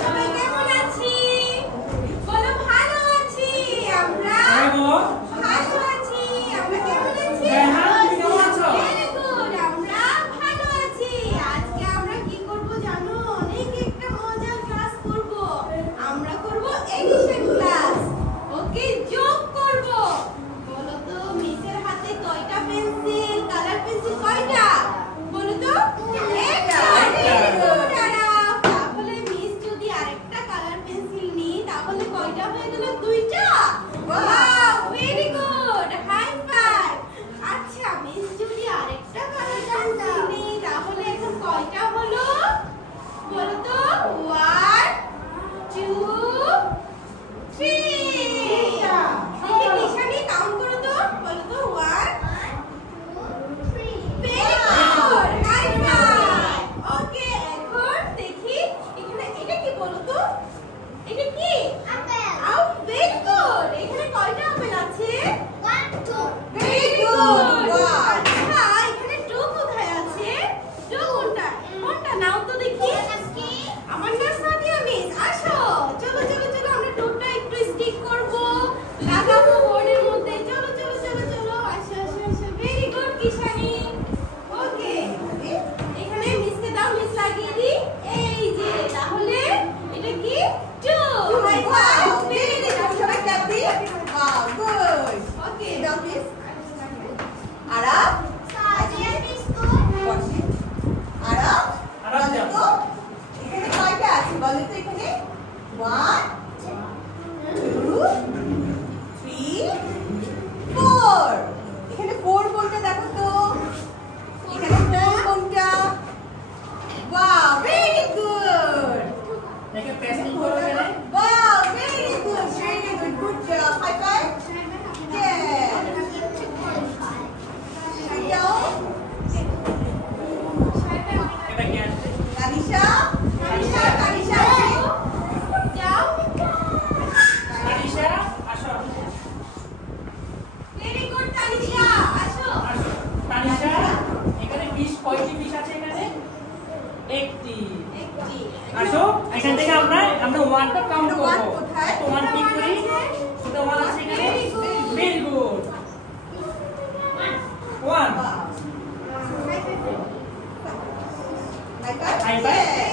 সবাই কেমন আছি? বলো ভালো আছি আমরা। ভালো আছি। আমরা কেমন আছি? কেমন আছো? Very good. আমরা ভালো আছি। আজকে আমরা কি করব জানো? অনেক একটা মজার ক্লাস করব। আমরা করব এডিশন ক্লাস। ওকে, যোগ করব। বলো তো মিসের হাতে কয়টা পেন্সিল, কালার পেন্সিল কয়টা? বলো তো। একটা। Very good Araf. তাহলে মিস যদি আরেকটা কালার পেন্সিল নিই তাহলে কয়টা হয়ে গেল? দুইটা। Wow, very good. High five. আচ্ছা, মিস যদি আরেকটা কালার পেন্সিল নিই তাহলে এখন কয়টা হলো? বলো তো। 1 2 3। দেখি নিশানি কাউন্ট করো তো। বলো তো 1 very good. High five. Okay, এখন দেখি এখানে এটা কি বলো তো? এটা কি? আপেল। Very good. এখানে কয়টা আপেল আছে? 1 2। Very good. আচ্ছা, এখানে টু কোথায় আছে? টু কোনটা? কোনটা নাও তো দেখি। আমার নাম সাদিয়া মিস। আসো, চলো চলো চলো, আমরা টুটা একটু স্টিক করব, লাগাবো বোর্ডের মধ্যে। চলো চলো চলো চলো, আসো আসো আসো। Very good কিশানি। ওকে, এখানে মিসকে দাও, মিস লাগিয়ে দি। এই যে, তাহলে এটা কি? 2। High five. Very good. সবাই ক্ল্যাপ দি। Wow, good. ওকে, দাও মিস। আরাফ, সাদিয়া মিস তো বসে। আরাফ, বলো তো এখানে কয়টা আছে? বলো তো এখানে 1 2 3 4। এখানে 4 কোনটা দেখো তো? এখানে 4 কোনটা? Wow, very good. দেখে পেন্সিল করো এখানে। Wow, very good, very good, good job. High five. এটা কি আছে? তানিশা, তানিশা, তানিশা যাও। তানিশা আসো। ভেরি গুড তানিশা, আসো। আসো তানিশা, এখানে ফিশ কয়টি ফিশ আছে এখানে? একটি। একটি। আসো, এখান থেকে আমরা ওয়ানটা কাউন্ট করব। ওয়ান কোথায়? তো ওয়ান পিক করি। ছোট ওয়ান আছে এখানে। Very good. 1 high five. High five.